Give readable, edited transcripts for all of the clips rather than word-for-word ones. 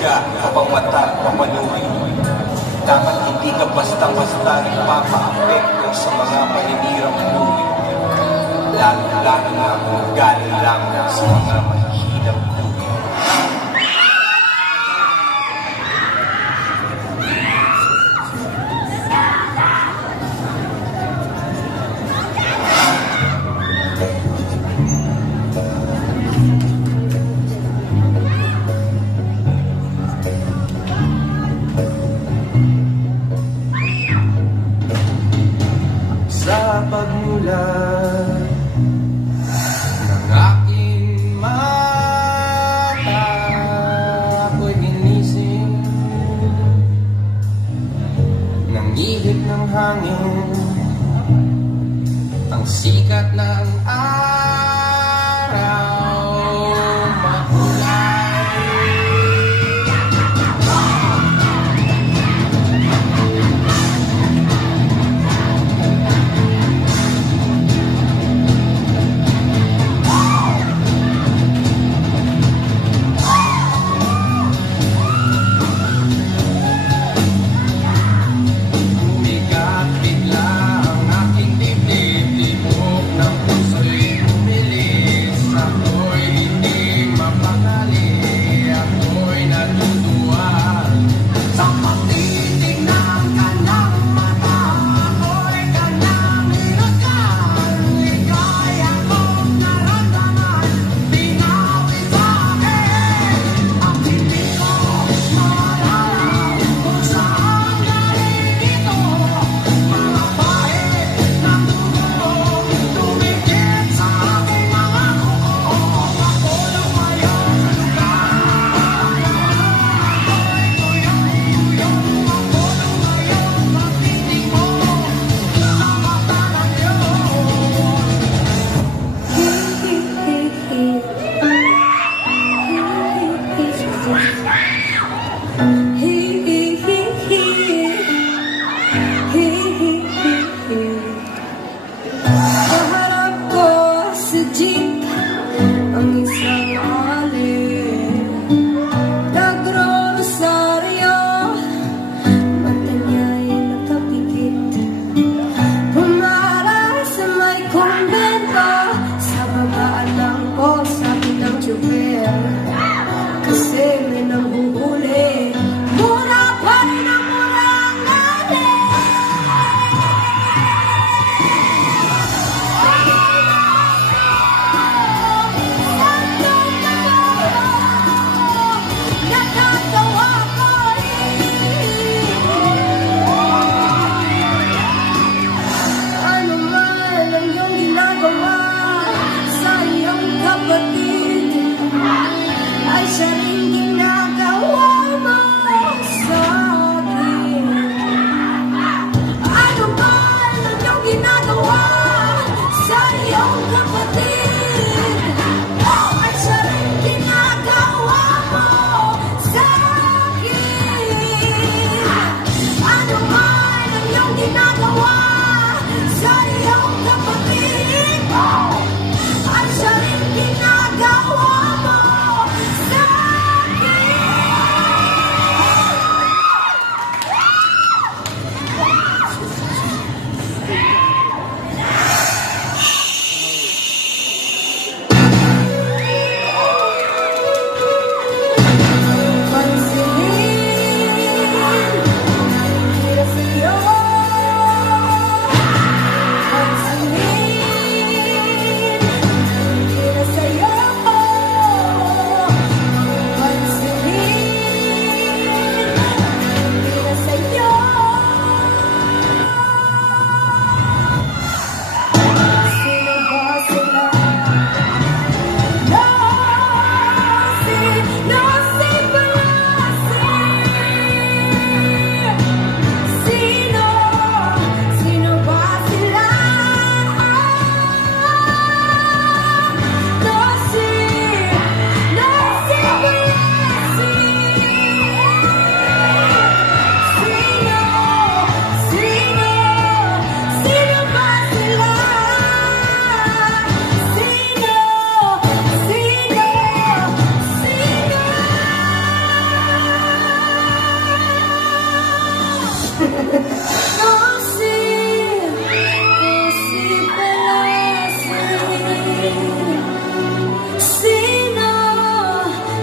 ka, kapamata, kapaluwi. Dapat hindi ka basta-basta nagpapa-apekto sa mga paninirang fluid. Lalo na kung galing lang sa mga mahihilang fluid. Sa pagmulan ng aking mata, ako'y ginising ng ihip ng hangin, ang sikat ng araw makulay. Kaharap ko sa jeep ang isang alin, nagro-rosaryo, mata niya'y nakapikit, pumarang sa may kumbento, sa babaan lang po sabi ng tsuper, kasi may nanghuhuli, mura pa rin ang murang galing. Ano man ang iyong ginagawa sa iyong kapatid, ay siya rin ginagawa mo sa akin. Ano man ang iyong ginagawa sa iyong kapatid, ay siya rin ginagawa mo sa akin. Ano man ang iyong ginagawa sa iyong kapatid, ay siya rin ginagawa mo sa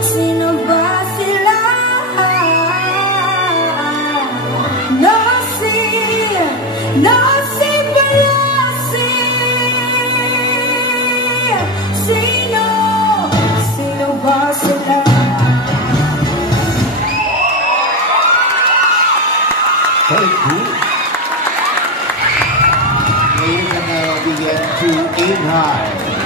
Sino ba sila? No, si Palasi. Sino ba sila? Very good. Ngayon ka na bigyan to aim high.